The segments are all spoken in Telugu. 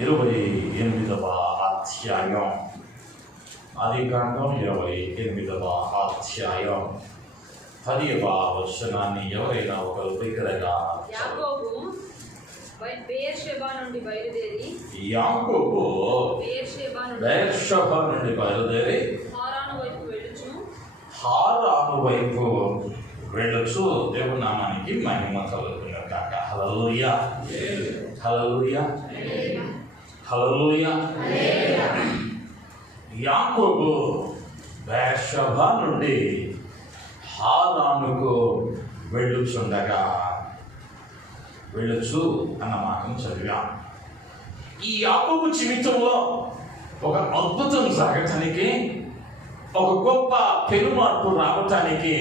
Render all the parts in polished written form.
28వ అధ్యాయం, ఆదికాండం 28వ అధ్యాయం 10వ వచనాన్ని ఎవరైనా ఒకరు బిగ్గరగా యాకోబు బెయేర్షెబా నుండి బయలుదేరి హారాను వైపు వెళ్ళొచ్చు. దేవుని నామానికి మహిమ కలుగును గాక. హల్లెలూయా, హల్లెలూయా, హల్లెలూయా. యాకోబు బెయేర్షెబా నుండి హారానుకు వెళ్ళొచ్చు అన్న మాటను చదివాం. ఈ యాకోబు జీవితంలో ఒక అద్భుతం జరగటానికి, ఒక గొప్ప పెనుమార్పు రావటానికి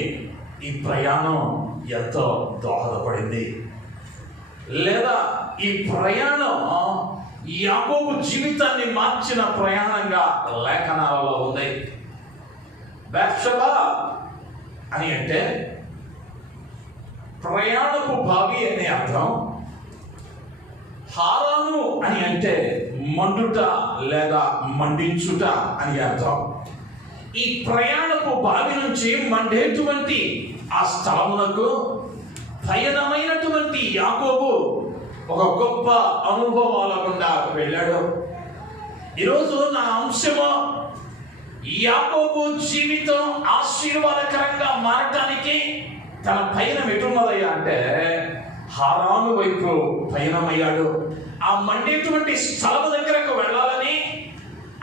ఈ ప్రయాణం ఎంతో దోహదపడింది. లేదా ఈ ప్రయాణం యాకోబు జీవితాన్ని మార్చిన ప్రయాణంగా లేఖనాలలో ఉంది. బెయేర్షెబా అని అంటే ప్రయాణపు బావి అనే అర్థం. హారాను అని అంటే మండుట లేదా మండించుట అని అర్థం. ఈ ప్రయాణపు బావి నుంచి మండేటువంటి ఆ స్థలమునకు పయనమైనటువంటి యాకోబు ఒక గొప్ప అనుభవాల గుండా వెళ్ళాడు. ఈరోజు నా అంశము యాకోబు జీవితం ఆశీర్వాదకరంగా మారటానికి తన పయనం ఎటున్నదయ్యా అంటే హారాను వైపు పయనమయ్యాడు. ఆ మండేటువంటి స్థలము దగ్గరకు వెళ్ళాలని,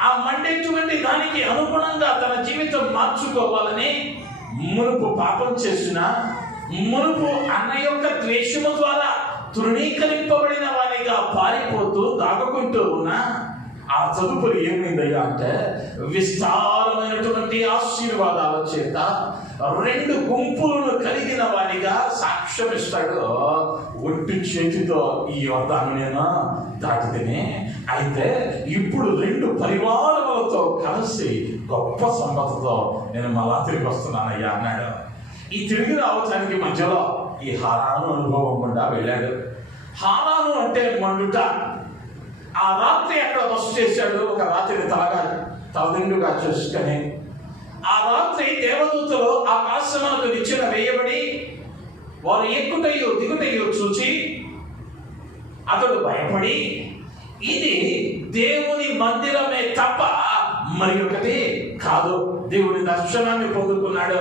ఆ మండేటువంటి దానికి అనుగుణంగా తన జీవితం మార్చుకోవాలని, మునుపు పాపం చేసిన, మునుపు అన్న యొక్క ద్వేషము ద్వారా తృణీకరింపబడిన వారిగా పారిపోతూ దాగుకుంటూ ఉన్న ఆ తదుపరి ఏమైందయ్యా అంటే విస్తారమైనటువంటి ఆశీర్వాదాల చేత 2 గుంపులను కలిగిన వారిగా సాక్ష్యం ఇస్తాడు. ఒట్టి చేతితో ఈ యోర్దాను నేను దాటితేనే, అయితే ఇప్పుడు 2 పరివారములతో కలిసి గొప్ప సంపదతో నేను మళ్ళా తిరిగి వస్తున్నానయ్యా అన్నాడు. ఈ తిరిగి రావటానికి మధ్యలో ఈ హారాను అనుభవం గుండా వెళ్ళాడు. హారాను అంటే మండుట. ఆ రాత్రి అక్కడ బస చేశాడు. ఒక రాత్రిని తలదిండుగా చేసుకొని ఆ రాత్రి దేవదూతలు ఆకాశమునకు నిచ్చెన వేయబడి వారు ఎక్కుటయో దిగుటయో చూచి అతడు భయపడి ఇది దేవుని మందిరమే తప్ప మరి ఒకటి కాదు. దేవుని దర్శనాన్ని పొందుకున్నాడు.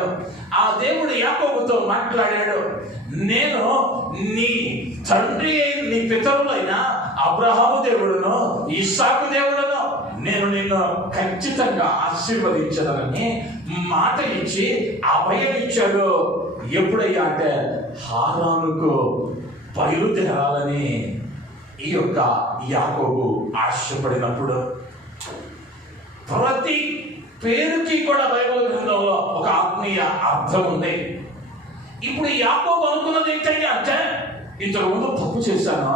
ఆ దేవుడు యాకోబుతో మాట్లాడాడు, నేను నీ తండ్రి నీ పితరులైన అబ్రహాము దేవుడును ఇస్సాకు దేవుడును నేను నిన్ను ఖచ్చితంగా ఆశీర్వదించదనని మాట ఇచ్చి అభయం ఇచ్చాడు. ఎప్పుడయ్యా అంటే హారానుకు బయలుదేరాలని ఈ యొక్క యాకోబు ఆశపడినప్పుడు. ప్రతి పేరుకి కూడా బైబిల్ గ్రంథంలో ఒక ఆత్మీయ అర్థం ఉంది. ఇప్పుడు యాకోబు అనుకున్నది ఏంటంటే అంటే ఇంతకు ముందు తప్పు చేశాను,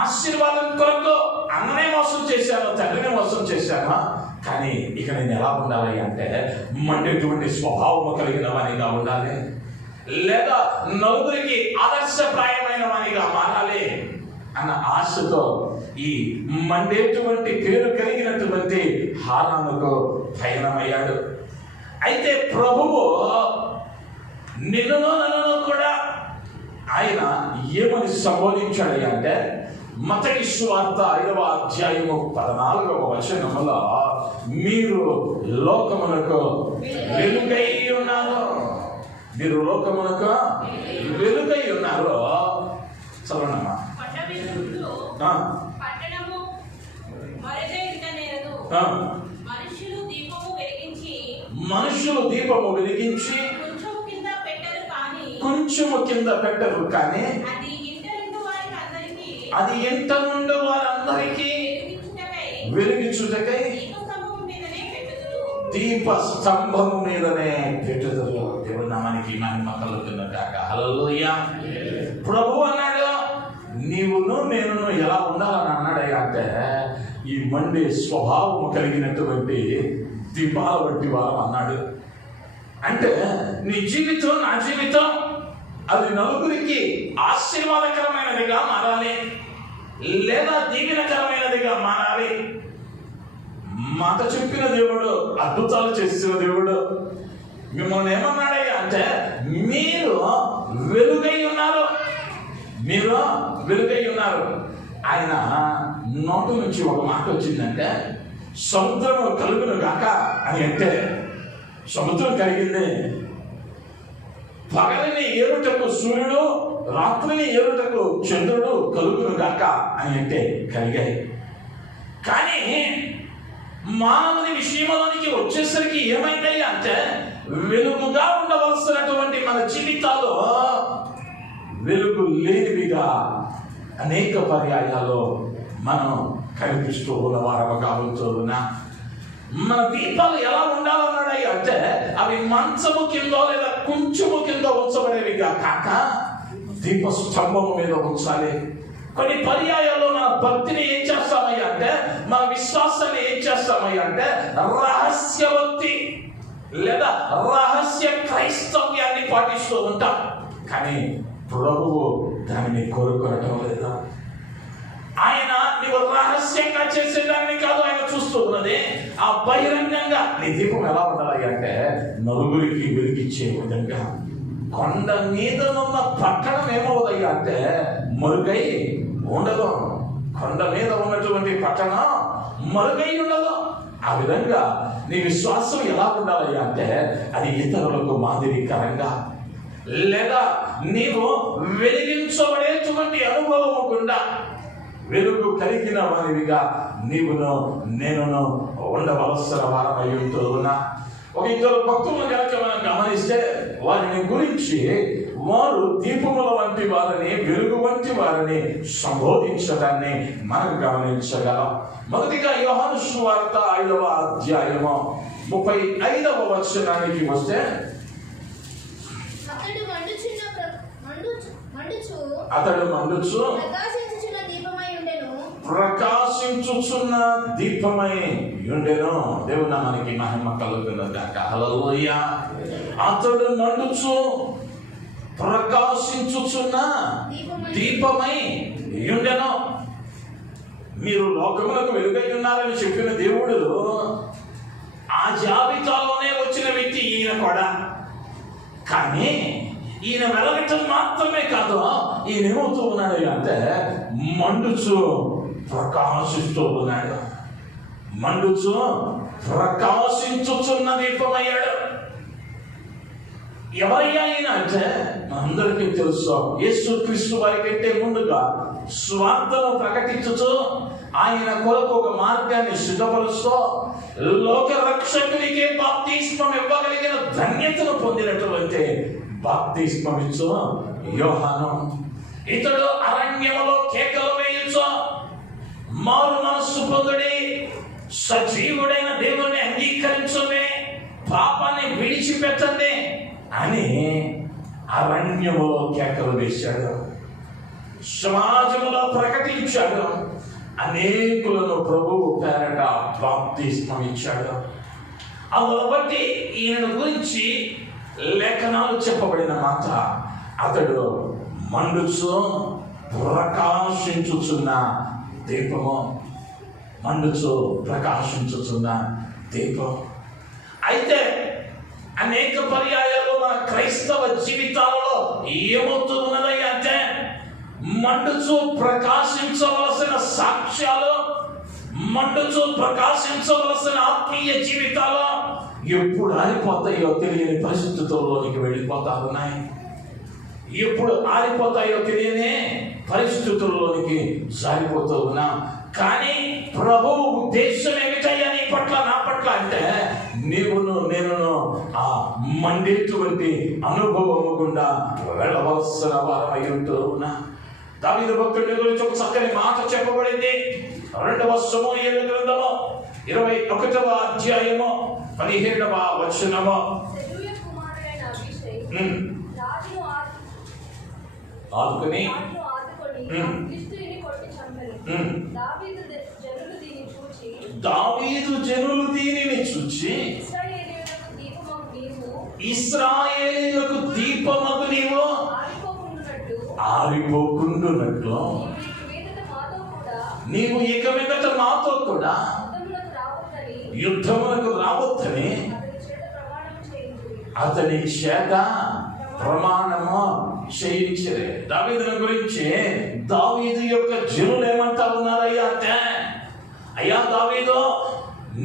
ఆశీర్వాదం కొరకు అన్ననే మోసం చేశాను, తండ్రిని మోసం చేశాను, కానీ ఇక నేను ఎలా ఉండాలి అంటే మండేటువంటి స్వభావము కలిగిన వానిగా ఉండాలి, లేదా నలుగురికి ఆదర్శప్రాయమైన వానిగా మారాలి అన్న ఆశతో ఈ మండేటువంటి పేరు కలిగినటువంటి హారానుకు పయనమయ్యాడు. అయితే ప్రభువు నిన్నును నన్ను కూడా ఆయన ఏమని సంబోధించాడు అంటే మత్తయి సువార్త 5వ అధ్యాయము 14వ వచనములో మీరు లోకమునకు వెలుగై ఉన్నారు, మీరు లోకమునకు వెలుగై ఉన్నారు. చదవనమ్మా. మనుషులు దీపము వెలిగించి కొంచెము కింద పెట్టరు కానీ అది ఇంట నుండి వారందరికీ వెలిగించుటకై దీప స్తంభము మీదనే పెట్టుదురు. దేవుని నామానికి మహిమ కలుగును గాక. హల్లెలూయా. ప్రభు అన్నాడు, నీవును నేనును ఎలా ఉండాలని అన్నాడయ్యా అంటే ఈ మండే స్వభావము కలిగినటువంటి దీపాల వంటి వారు అన్నాడు. అంటే నీ జీవితం నా జీవితం అది నలుగురికి ఆశీర్వాదకరమైనదిగా మారాలి, లేదా దీవెనకరమైనదిగా మాట చెప్పిన దేవుడు, అద్భుతాలు చేసిన దేవుడు. మిమ్మల్ని ఏమన్నాడయ్యా అంటే మీరు వెలుగై ఉన్నారు, మీరు వెలుగై ఉన్నారు. ఆయన నోటు నుంచి ఒక మాట వచ్చిందంటే సముద్రము కలుగును గాక అని అంటే సముద్రం కలిగింది. పగలిని ఏరుటకు సూర్యుడు, రాత్రిని ఏరుటకు చంద్రుడు కలుగును గాక అని అంటే కలిగాయి. కానీ మానవుని విషయంలోనికి వచ్చేసరికి ఏమైందయ్యా అంటే వెలుగుగా ఉండవలసినటువంటి మన జీవితాల్లో వెలుగు లేనివిగా అనేక పర్యాయాలు మనం కనిపిస్తూ ఉన్న వారముగా ఉంటున్నా. మన దీపాలు ఎలా ఉండాలన్నాడు అంటే అవి మంచము కింద లేదా కొంచెము కింద ఉంచబడేవిగా కాక దీప స్తంభము మీద ఉంచాలి. కొన్ని పర్యాయాల్లో మన భక్తిని ఏం చేస్తామయ్యా అంటే, మన విశ్వాసాన్ని ఏం చేస్తామయ్యా అంటే రహస్యవక్తి లేదా రహస్య క్రైస్తవ్యాన్ని పాటిస్తూ ఉంటాం. కానీ ప్రభువు దానిని కోరుకోవటం లేదు. ఆయన నీవు రహస్యంగా చేసేదాన్ని కాదు ఆయన చూస్తూ ఉన్నది, ఆ బహిరంగంగా నీ దీపం ఎలా ఉండాలి అంటే నలుగురికి వెలిగించే విధంగా. కొండ మీద ఉన్న పట్టణం ఏమవుదయ్యా అంటే మరుగై ఉండదు. కొండ మీద ఉన్నటువంటి పట్టణం మరుగై ఉండదు. ఆ విధంగా నీ విశ్వాసం ఎలా ఉండాలి అంటే అది ఇతరులకు మాదిరికరంగా, లేదా నీవు వెలిగించబడేటువంటి అనుభవం గుండా వెలుగు కలిగిన వారిగా నీవును నేనును ఉండవలసిన వారమై ఉంటూ ఉన్నా. ఒక ఇద్దరు భక్తులను కనుక మనం గమనిస్తే వారిని గురించి వారు దీపముల వంటి వారిని, వెలుగు వంటి వారిని సంబోధించడాన్ని మనం గమనించగలం. మొదటిగా యోహాను సువార్త 5వ అధ్యాయము 35వ వచనానికి వస్తే అతడు మండుచు ప్రకాశించుచున్న దీపమై ఉండెను. దేవుని నామానికి మహిమ కలుగును గాక. హల్లెలూయా. అతడు మండుచు ప్రకాశించుచున్న దీపమై ఉండెను. మీరు లోకములకు వెలుగై ఉన్నారని చెప్పిన దేవుడు ఆ జాబితాలోనే వచ్చిన వ్యక్తి ఈయన కూడా. కానీ ఈయన వెలగటం మాత్రమే కాదు, ఈయన ఏమవుతూ ఉన్నాడు అంటే మండుచు ప్రకాశిస్తూ ఉన్నాడు. మండుచు ప్రకాశించుచున్న దీపమయ్యాడు. ఎవరయ్యా ఆయన అంటే అందరికీ తెలుసు, యేసుక్రీస్తు వారి కంటే ముందుగా స్వార్థను ప్రకటించుతూ ఆయన కొరకు ఒక మార్గాన్ని సిద్ధపరుస్తూ లోక రక్షకునికే బాప్తిస్మం ఇవ్వగలిగిన ధన్యతను పొందినటువంటి బాప్తిస్మం ఇచ్చు యోహాను. ఇతడు అరణ్యములో కేకలు వేయించు మారు మనస్సు పొందుడి, సజీవుడైన దేవుని అంగీకరించునే, పాపాన్ని విడిచిపెట్టండి అని అరణ్యములో కేకలు వేశాడు. సమాజంలో ప్రకటించాడు. అనేకులను ప్రభువు పేరట బాప్తిస్మం ఇచ్చాడు. అందును బట్టి ఈయన గురించి లేఖనాలు చెప్పబడిన మాట అతడు మండుచు ప్రకాశించుచున్న దీపము, మండుచు ప్రకాశించుచున్న దీపం. అయితే అనేక పర్యాయాలు మన క్రైస్తవ జీవితాలలో ఏమవుతున్నది అంటే మండుచు ప్రకాశించవలసిన సాక్ష్యాలు, మండుచు ప్రకాశించవలసిన ఆత్మీయ జీవితాలు ఎప్పుడు ఆరిపోతాయో తెలియని పరిస్థితుల్లోనికి వెళ్ళిపోతా ఉన్నాయి. ఎప్పుడు ఆరిపోతాయో తెలియని పరిస్థితుల్లోనికి జారిపోతూ ఉన్నాం. కానీ ప్రభువు ఉద్దేశం ఏమిటయ్యా నీ పట్ల, నా పట్ల అంటే నీవును నేనును ఆ మండేటువంటి అనుభవము గుండా వెళ్ళవలసిన వారమై ఉంటూ ఉన్నా. దావీదు భక్తుడి గురించి ఒక చక్కని మాట చెప్పబడింది. 2వ సమూయేలు గ్రంథము 21వ అధ్యాయము 17వ వచనము. ఆదుకొని దావీదు జనులు దీనిని చూచి ఇశ్రాయేలీయులకు దీపమగు నీవు ఆరిపోకుండునట్లు నీవు ఇక మీదట మాతో కూడా యుద్ధములకు రావద్దని అతని చేత ప్రమాణము చేయించలే. దావీదుని గురించి దావీదు యొక్క జనులు ఏమంటా ఉన్నారయ్యా అంటే, అయ్యా దావీదు,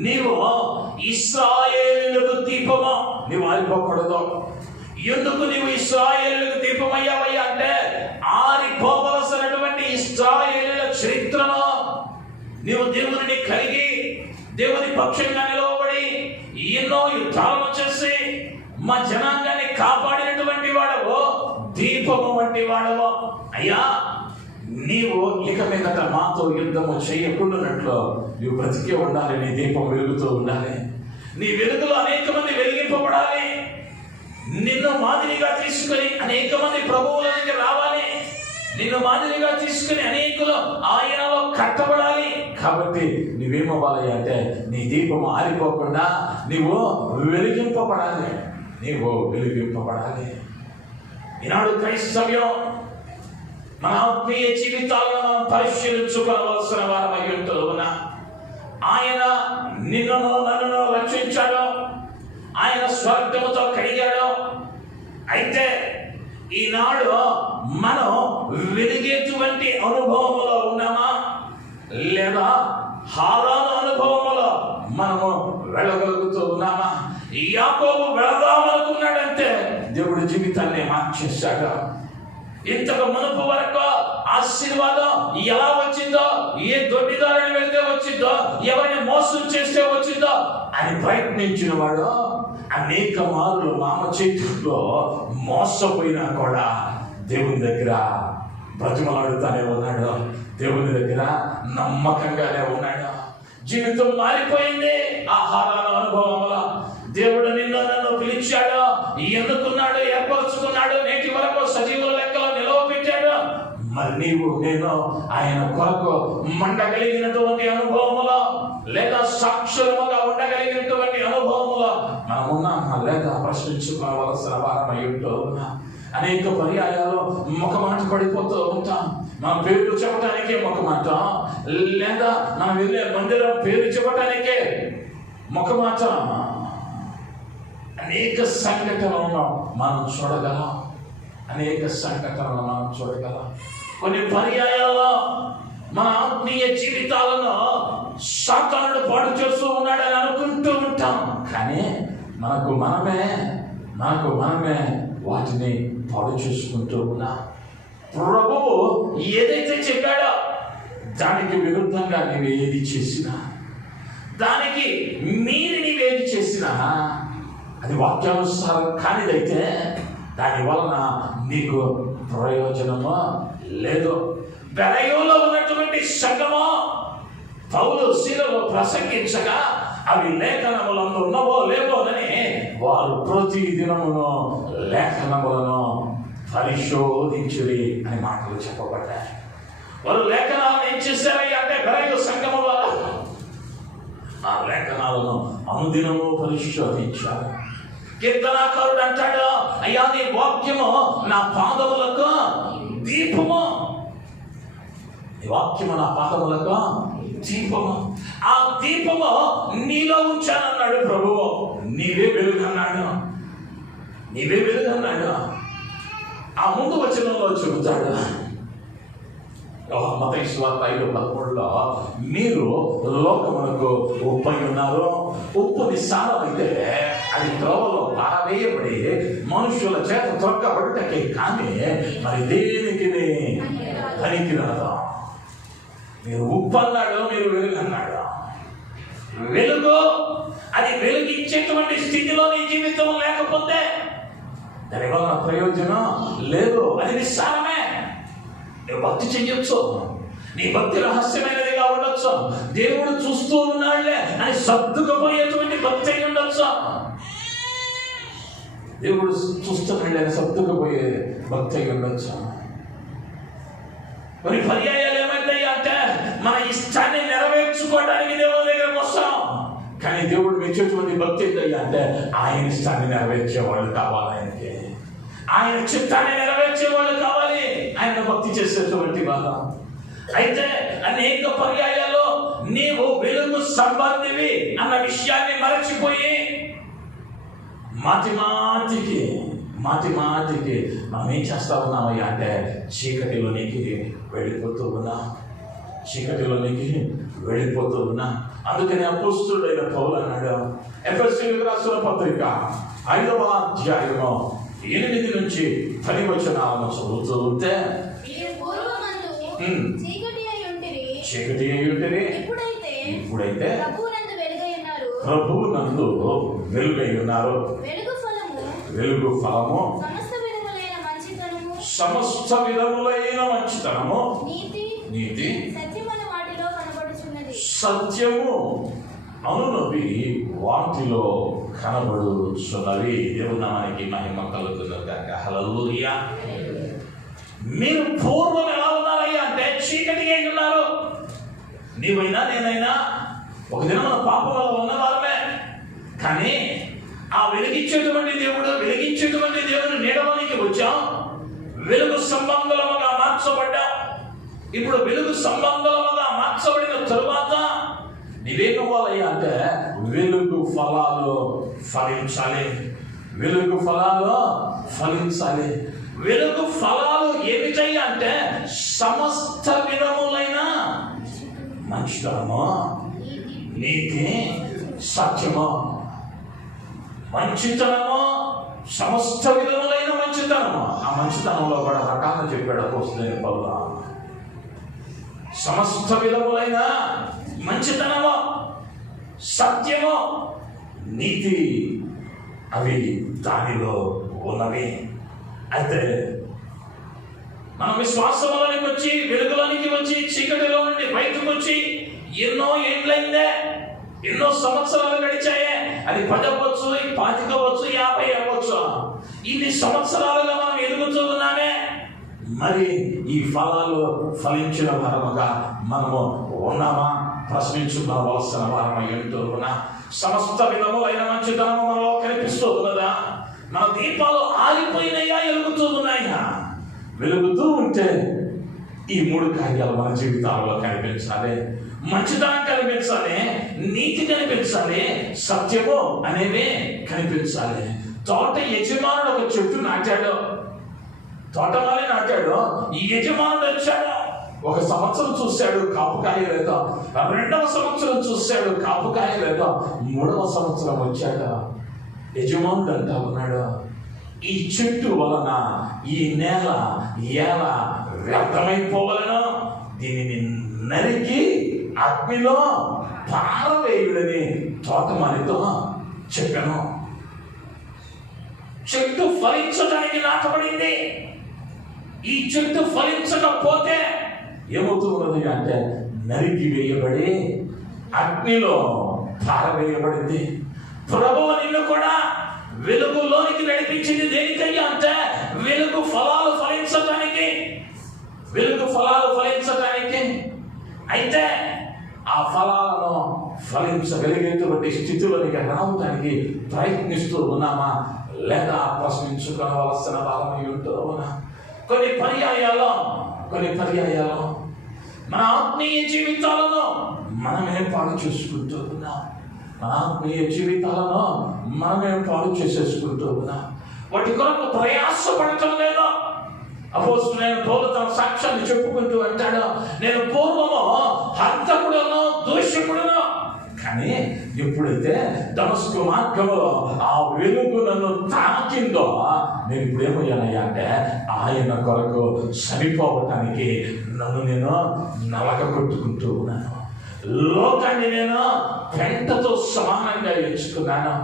నీవు ఇశ్రాయేలులకు దీపము, నీవు ఆరిపోకూడదు. ఎందుకు నీవు ఇశ్రాయేలులకు దీపమయ్యావయ్యా అంటే, ఆరిపోవలసినటువంటి ఇశ్రాయేలుల చరిత్రను నీవు దేవుని కలిగి దేవుని పక్షంగా నిలవబడి ఎన్నో యుద్ధాలను చేసి మా జనాంగాన్ని కాపాడినటువంటి వాడవు, దీపము వంటి వాడవు. అయ్యా, నీవు ఇక మీదట మాతో యుద్ధము చేయకుండానట్లు నీవు బ్రతికే ఉండాలి. నీ దీపం వెలుగుతూ ఉండాలి. నీ వెలుగులో అనేక మంది వెలిగింపబడాలి. నిన్ను మాదిరిగా తీసుకుని అనేక మంది ప్రభువుల దగ్గర రావాలి. నిన్ను మాదిరిగా తీసుకుని అనేకులు ఆయనలో కట్టబడాలి. కాబట్టి నువ్వేమవ్వాలి అంటే, నీ దీపము ఆరిపోకుండా నీవు వెలిగింపబడాలి. నీవు వెలిగింపబడాలి. ఈనాడు క్రైస్తవ్యం మన ఆత్మీయ జీవితాలను మనం పరిశీలించుకోవలసిన వారమై ఉంటున్నా. ఆయన నిన్ను నన్ను రక్షించాడు. ఆయన స్వర్గముతో కడిగాడు. అయితే ఈనాడు మనం వెలిగేటువంటి అనుభవములో ఉన్నామా, లేదా హారాను అనుభవములో మనము వెళ్ళగలుగుతూ ఉన్నామా? యాకోబు వెళదామనుకున్నాడంటే దేవుడి జీవితాన్ని మార్చేశాడు. ఇంతకు మునుపు వరకు ఆశీర్వాదం ఎలా వచ్చిందో, ఏ దొడ్డిదారిని వెళ్తే వచ్చిందో, ఎవరిని మోసం చేస్తే వచ్చిందో అని ప్రయత్నించిన వాడు అనేక మార్లు మామ చేతుల్లో మోసపోయినా కూడా దేవుని దగ్గర బ్రతిమలాడుతానే ఉన్నాడు. దేవుని దగ్గర నమ్మకంగానే ఉన్నాడు. జీవితం మారిపోయింది. ఆహారాల అనుభవంలో దేవుడు నిన్ను నన్ను పిలిచాడు, ఎన్నుకున్నాడు, ఏర్పరచుకున్నాడు, నేటి వరకు సజీవుల లెక్కలో నిలవబెట్టాడు. మరి నీవు నేను ఆయన కొరకు మండగలిగినటువంటి అనుభవములో, లేదా సాక్షులముగా ఉండగలిగినటువంటి అనుభవములో మనం ఉన్నామా లేదా ప్రశ్నించుకోవలసిన వారమై ఉంటూ ఉన్నాం. అనేక పర్యాయాలు ముఖమాట పడిపోతూ ఉంటాం. మన పేర్లు చెప్పడానికే ముఖమాట, లేదా మనం వెళ్ళే మందిరం పేరు చెప్పడానికే ముఖమాట. అనేక సంఘటనలను మనం చూడగలం. అనేక సంఘటనలను మనం చూడగలం. కొన్ని పర్యాయాల్లో మన ఆత్మీయ జీవితాలను సాతానుడు పాడు చేస్తూ ఉన్నాడని అనుకుంటూ ఉంటాం. కానీ మనకు మనమే వాటిని పాడు చేసుకుంటూ ఉన్నాం. ప్రభువు ఏదైతే చెప్పాడో దానికి విరుద్ధంగా నీవు ఏది చేసినా, దానికి మీరి నీవేది చేసినా అది వాక్యానుసారం కానిదైతే దాని వలన నీకు ప్రయోజనమో లేదు. బెరయోలో ఉన్నటువంటి సంఘము పౌలు శీలలో ప్రసంగించగా అవి లేఖనములందు ఉన్నవో లేవోనని వారు ప్రతి దినమును లేఖనములను పరిశోధించుడి అని మాటలు చెప్పబడ్డాయి. వారు లేఖనాలను ఏం చేశారయ్యా అంటే, బెరయో సంఘము వారు ఆ లేఖనాలను అనుదినము పరిశోధించారు. కీర్తనాకారుడు అంటాడు, అయ్యా నీ వాక్యము నా పాదములకు దీపము. నీ వాక్యము నా పాదములకు దీపము. ఆ దీపము నీలో ఉంచానన్నాడు ప్రభువు. నీవే వెలుగన్నాడు. ఆ ముందు వచనంలో చెబుతాడు, మత్తయి సువార్త 5:13లో మీరు లోకమునకు ఉప్పై ఉన్నారు. ఉప్పు నిస్సారమైతే అది త్రోవలో పారవేయబడి మనుషుల చేత త్రొక్కబడుటకే కానీ మరి దేనికి పనికిరాదు. మీరు ఉప్పు అన్నాడు, మీరు వెలుగు అన్నాడు. వెలుగు అది వెలుగిచ్చేటువంటి స్థితిలో నీ జీవితం లేకపోతే దానివల్ల ప్రయోజనం లేదు. అది నిస్సారమే. నువ్వు భక్తి చెయ్యొచ్చు, నీ భక్తి రహస్యమైనదిగా ఉండొచ్చు, దేవుడు చూస్తూ ఉన్నాడులే అని సర్దుకుపోయేటువంటి భక్తి అయి ఉండొచ్చు. దేవుడు చూస్తున్నాడులే అని సర్దుకుపోయే భక్తి అయి ఉండొచ్చు. కొన్ని పర్యాయాలు ఏమైంది అంటే, మన ఇష్టాన్ని నెరవేర్చుకోవడానికి దేవుడి దగ్గరకు వస్తాం. కానీ దేవుడు మెచ్చేటువంటి భక్తి ఏంటయ్యా అంటే, ఆయన ఇష్టాన్ని నెరవేర్చేవాళ్ళు కావాలి. ఆయనకి ఆయన చిత్తాన్ని నెరవేర్చేవాళ్ళు కావాలి. ఆయన భక్తి చేసేటువంటి బాధ. అయితే అనేక పర్యాయాల్లో నీవు వెలుగు సంబంధివి అన్న విషయాన్ని మరచిపోయి మాటి మాటికి మనం ఏం చేస్తా ఉన్నామయ్యా అంటే చీకటిలోనికి వెళ్ళిపోతూ ఉన్నా. అందుకని అపోస్తలుడైన పౌలు అన్నాడు, ఎఫెసీయులకు రాసిన పత్రిక 5వ అధ్యాయము 8 నుంచి 10 వచనాలను చదువుతూ ఉంటే, చీకటి అయి ఉంటిరి, ఇప్పుడైతే ప్రభువునందు వెలుగై ఉన్నారు. వెలుగు ఫలము సమస్త విధములైన మంచితనము, నీతి, సత్యము అనునవి వాటిలో కనబడుచున్నవి. దేవుని నామానికి మహిమ కలుగును గాక. హల్లెలూయా. మీరు పూర్వం ఎలా ఉన్నారయ్యా అంటే చీకటిగా ఉన్నారు. నీవైనా నేనైనా ఒక దినం మన పాపంలో ఉన్నవారమే. కానీ ఆ వెలిగించేటువంటి దేవుని నీడలోనికి వచ్చాం. వెలుగు సంబంధముగా మార్చబడ్డాం. ఇప్పుడు వెలుగు సంబంధముగా మార్చబడిన తరువాత నీవేం కావాలయ్యా అంటే వెలుగు ఫలాలు ఫలించాలి. వెలుగు ఫలాలు ఏమిటయ్యా అంటే సమస్త విధములైన మంచితనము, నీతి, సత్యము. మంచితనము, సమస్త విధములైన మంచితనము. ఆ మంచితనంలో కూడా రకాలను చెప్పాడు అపోస్తలుడైన పౌలు. సమస్త విధములైన మంచితనము, సత్యము, నీతి, అవి దానిలో ఉన్నవి. అయితే మనం విశ్వాసంలోనికి వచ్చి, వెలుగులోనికి వచ్చి, చీకటిలో నుండి బయటకు వచ్చి ఎన్నో ఏండ్లైందే, ఎన్నో సంవత్సరాలు గడిచాయే. అది 10 అవ్వచ్చు, 25 అవ్వచ్చు, 50 అవ్వచ్చు. ఇన్ని సంవత్సరాలుగా మనం ఎదుగుతూ ఉన్నామే. మరి ఈ ఫలాలు ఫలించిన వారముగా మనము ఉన్నామా? ప్రశ్నించుకోవలసిన వారమై ఉంటూ ఉన్నా. సమస్త విధములైన మంచితనము మనలో కనిపిస్తూ ఉన్నదా? మన దీపాలు ఆరిపోయినాయా, వెలుగుతూ ఉన్నాయా? వెలుగుతూ ఉంటే ఈ 3 కార్యాలు మన జీవితాలలో కనిపించాలి. మంచితనం కనిపించాలి, నీతి కనిపించాలి, సత్యము అనేవి కనిపించాలి. తోట యజమానుడు ఒక చెట్టు నాటాడు, తోటమాలి నాటాడు. ఈ యజమానుడు వచ్చాడు, 1 సంవత్సరం చూశాడు, కాపుకాయ లేదు. 2వ సంవత్సరం చూశాడు, కాపుకాయ లేదు. 3వ సంవత్సరం వచ్చాడు. యజమానుడు అంటా ఉన్నాడు, ఈ చెట్టు వలన ఈ నేల ఎలా వ్యర్థమైపోవలను, దీనిని నరికి అగ్నిలో పారవేయుడని తోటమాలితో చెప్పాను. చెట్టు ఫలించడానికి నాటబడింది. ఈ చెట్టు ఫలించకపోతే ఏమవుతున్నది అంటే నరికి వేయబడి అగ్నిలో పారవేయబడింది. ప్రభువు నిన్ను కూడా వెలుగులోనికి నడిపించింది దేనికయ్యా అంటే వెలుగు ఫలాలు ఫలించడానికి. అయితే ఆ ఫలాలను ఫలించగలిగేటువంటి స్థితిలోనికి రావడానికి ప్రయత్నిస్తూ ఉన్నామా, లేదా ప్రశ్నించుకోవలసిన భారమై ఉంటూ ఉన్నా. కొన్ని పర్యాయాలు మన ఆత్మీయ జీవితాలను మనమే పాడు చేసుకుంటూ ఉన్నాం. వాటి కొరకు ప్రయాసపడటం లేదు. అపోస్తలుడైన పౌలు తన సాక్ష్యాన్ని చెప్పుకుంటూ అంటాడు, నేను పూర్వము హంతకుడును, దూషకుడును. కానీ ఎప్పుడైతే దమస్కు మార్గంలో ఆ వెలుగు నన్ను తాకిందో, నేను ఇప్పుడు ఏమయ్యానయ్యా అంటే ఆయన కొరకు చనిపోవటానికి నన్ను నేను నలగ కొట్టుకుంటూ ఉన్నాను. లోకాన్ని నేను పెంటతో సమానంగా ఎంచుకున్నాను.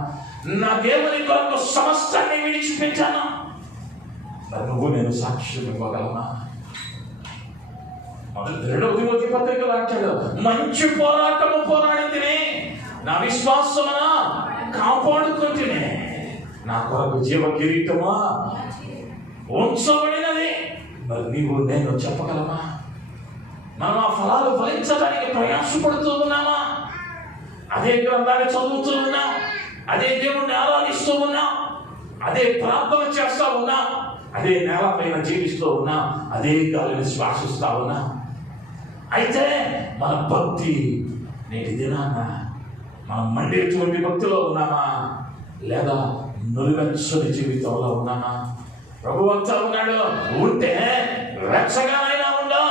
నా దేవుని కొరకు సమస్తాన్ని విడిచిపెట్టాను. నువ్వు నేను సాక్ష్యం ఇవ్వగలనా? 2వ తిమోతి పత్రికలో అంటాడు, మంచి పోరాటము పోరాడితిని, నా విశ్వాసమున కాపాడుకుంటునే, నా కొరకు జీవ కిరీటమా ఉంచబడినది. మరి నీవు నేను చెప్పగలమా? మనం ఆ ఫలాలు ఫలించడానికి ప్రయాసపడుతూ ఉన్నామా? అదే గ్రంథాన్ని చదువుతూ ఉన్నాం, అదే దేవుణ్ణి ఆరాధిస్తూ ఉన్నాం, అదే ప్రార్థన చేస్తూ ఉన్నాం, అదే నేలపైన జీవిస్తూ ఉన్నాం, అదే గాలిని శ్వాసిస్తూ ఉన్నాం. అయితే మన భక్తి నేటి దినాన మనం మండేటువంటి భక్తిలో ఉన్నామా, లేదా నులివెచ్చని జీవితంలో ఉన్నామా? ప్రభు అంతా ఉన్నాడు, ఉంటే వెచ్చగానైనా ఉందో,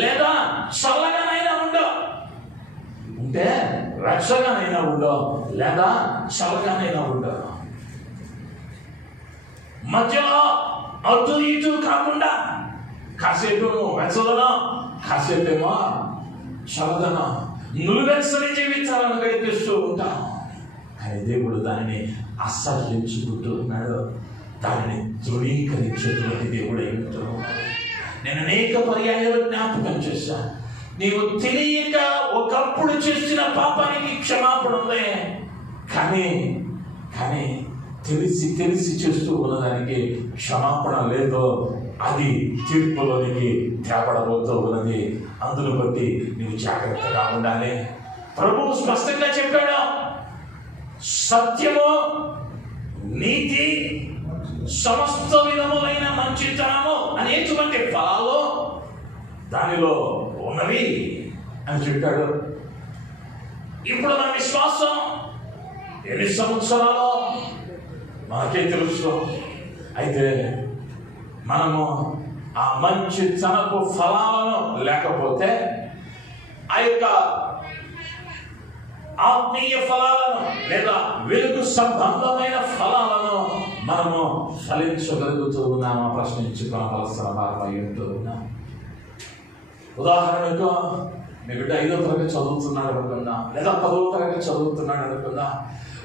లేదా చల్లగానైనా ఉందో. ఉంటే వెచ్చగానైనా ఉందో, లేదా చల్లగానైనా ఉందో. మధ్యలో అటు ఇటు కాకుండా కాసేపు వెచ్చదనం, కాసేపేమో చల్లదనం, నులివెచ్చని జీవితాలను గడిపిస్తూ ఉంటాం. కానీ దేవుడు దానిని అసహ్యించుకుంటూ ఉన్నాడు, దానిని తృణీకరించేటువంటి దేవుడు అయి ఉంటాడు. నేను అనేక పర్యాయాలు జ్ఞాపకం చేశాను. నీవు తెలియక ఒకప్పుడు చేసిన పాపానికి క్షమాపణ ఉంది, కానీ తెలిసి చేస్తూ ఉన్నదానికి క్షమాపణ లేదో అది తీర్పులోనికి తేపడబోతూ ఉన్నది. అందును బట్టి నీవు జాగ్రత్తగా ఉండాలి. ప్రభువు స్పష్టంగా చెప్పాడు, సత్యము, నీతి, సమస్త విధములైన మంచితనము అనేటువంటి ఫలాలు దానిలో ఉన్నవి అని చెప్పాడు. ఇప్పుడు మన విశ్వాసం ఎన్ని సంవత్సరాలు మనకే తెలుసు. అయితే మనము ఆ మంచితనపు ఫలాలను లేకపోతే ఆ యొక్క ఆత్మీయ ఫలాలను లేదా వెలుగు సంబంధమైన ఫలాలను మనము ఫలించగలుగుతూ ఉన్నామా ప్రశ్నించుకోవాల్సిన భారం అయి ఉంటూ ఉన్నాం. ఉదాహరణకు మీ బిడ్డ 5వ తరగతి చదువుతున్నాడు అనుకుందాం, లేదా 10వ తరగతి చదువుతున్నాడు అనుకుందాం.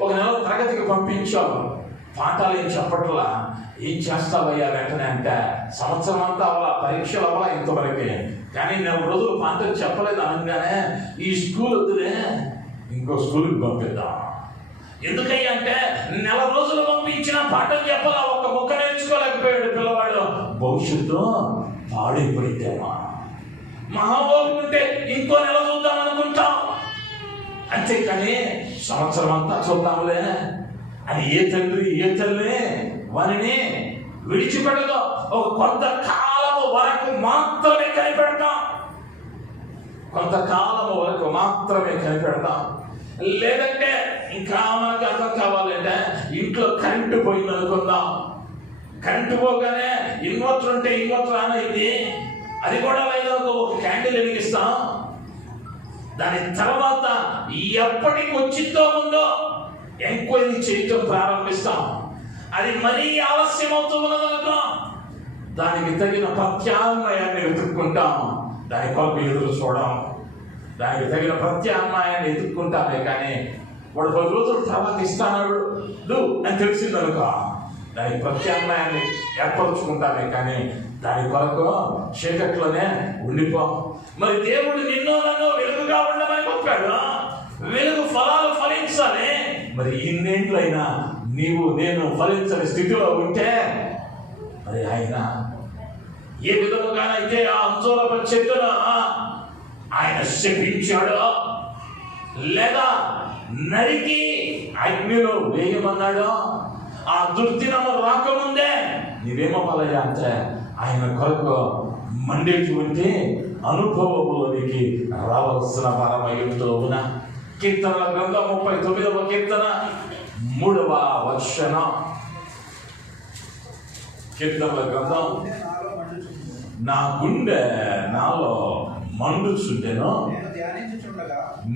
ఒక నెల తరగతికి పంపించావు, పాఠాలు ఏం చెప్పట్లా, ఏం చేస్తావయ్యా వెంటనే అంటే సంవత్సరం అంతా అవ్వాలా, పరీక్షలు అవ్వాలా ఇంతవరకే, కానీ 4 రోజులు పాఠాలు చెప్పలేదు అనగానే ఈ స్కూల్ వద్దులే ఇంకో స్కూల్కి పంపిద్దాం. ఎందుకయ్యా అంటే 4 రోజులు పంపించిన పాఠం చెప్పాలా, ఒక్క ముక్క నేర్చుకోలేకపోయాడు పిల్లవాడు, భవిష్యత్తు పాడైపోయితేమా. మహాబాబు ఉంటే ఇంకో నెల చూద్దాం అనుకుంటాం, అంతేకాని సంవత్సరం అంతా చూద్దాంలే అని ఏ తల్లి వారిని విడిచిపెడదు. ఒక కొంతకాలము వరకు మాత్రమే కనిపెడతాం, కొంతకాలము వరకు మాత్రమే కనిపెడతాం. లేదంటే ఇంకా మనకు అర్థం కావాలంటే ఇంట్లో కరెంటు పోయింది అనుకుందాం, కరెంటు పోగానే ఇన్వర్టర్ ఉంటే ఇన్వర్టర్ ఆన్ అయింది, అది కూడా లేదా ఒక క్యాండిల్ వెలిగిస్తాం. దాని తర్వాత ఎప్పటికి వచ్చిందో ముందో ఎంక్వైరీ చేయటం ప్రారంభిస్తాం. అది మరీ ఆలస్యం అవుతూ ఉన్నదనుకో దానికి తగిన ప్రత్యామ్నాయాన్ని వెతుక్కుంటాం, దాని కొరకు ఎదురు చూడం. దానికి తగిన ప్రత్యామ్నాయాన్ని ఎదుర్కొంటామే కానీ వాడు 10 రోజులు తర్వాత ఇస్తాడు అని తెలిసిందనుకో దానికి ప్రత్యామ్నాయాన్ని ఏర్పరచుకుంటామే కానీ దాని కొరకు చీకట్లోనే ఉండిపో. మరి దేవుడు నిన్నో నన్ను వెలుగుగా ఉండమని చెప్పాడు, వెలుగు ఫలాలు ఫలించాలి. మరి ఇన్నేంట్లైనా నీవు నేను ఫలించని స్థితిలో ఉంటే మరి ఆయన ఏ విధముగానైతే ఆ అంజూరపు చెట్టును ఆయన శపించాడు, లేదా నరికి అగ్నిలో వేయమన్నాడు, ఆ దుర్దినము రాకముందే నీవేమవ్వాలయ్యా అంటే ఆయన కొరకు మండేటువంటి అనుభవములోనికి రావాల్సిన పరమయుతో ఉన్న కీర్తనల గ్రంథం 39వ కీర్తన 3వ వచనం. కీర్తనల గ్రంథం, నా గుండె నాలో మండుచుండెను,